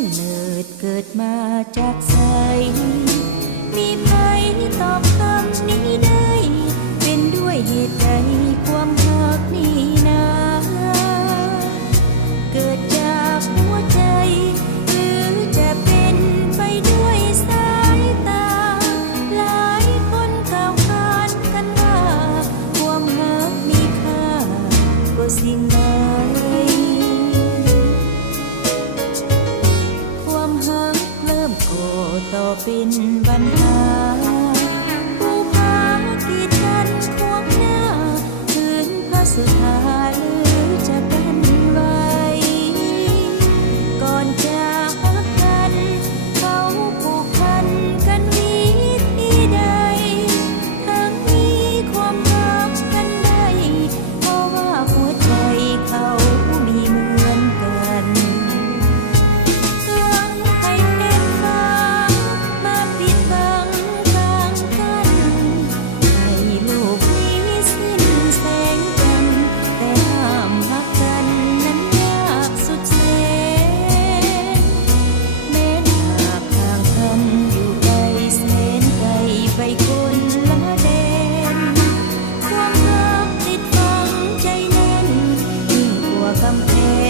ำเนิดเกิดมาจากไสมีไผตอบคำนี้ได้เป็นด้วยเหตุใดความรักนี้นะเกิดจากหัวใจหรือจะเป็นไปด้วยสายตาหลายคนกล่าวขานกันว่าความรักมีค่ากว่าสิ่งใดความรักเริ่มก่อต่อเป็นปัญหาผู้พากีดกันควงหน้าคืนพระสุธาหรือจะกันไว้ก่อนจะรักกันเขาผูกพันกันวิธีใดทั้งมีความรักกันได้เพราะว่าหัวใจเขามีเหมือนกันหวังให้เห็นฟ้ามาปิดบังทางกันให้โลกนี้สิ้นแสงจันทร์แต่ห้ามรักกันนั้นยากสุดแสนแม้หากทางกันอยู่ไกลแสนไกลไปคนละแดนความรักติดฝังใจแน่นยิ่งกว่ากำแพง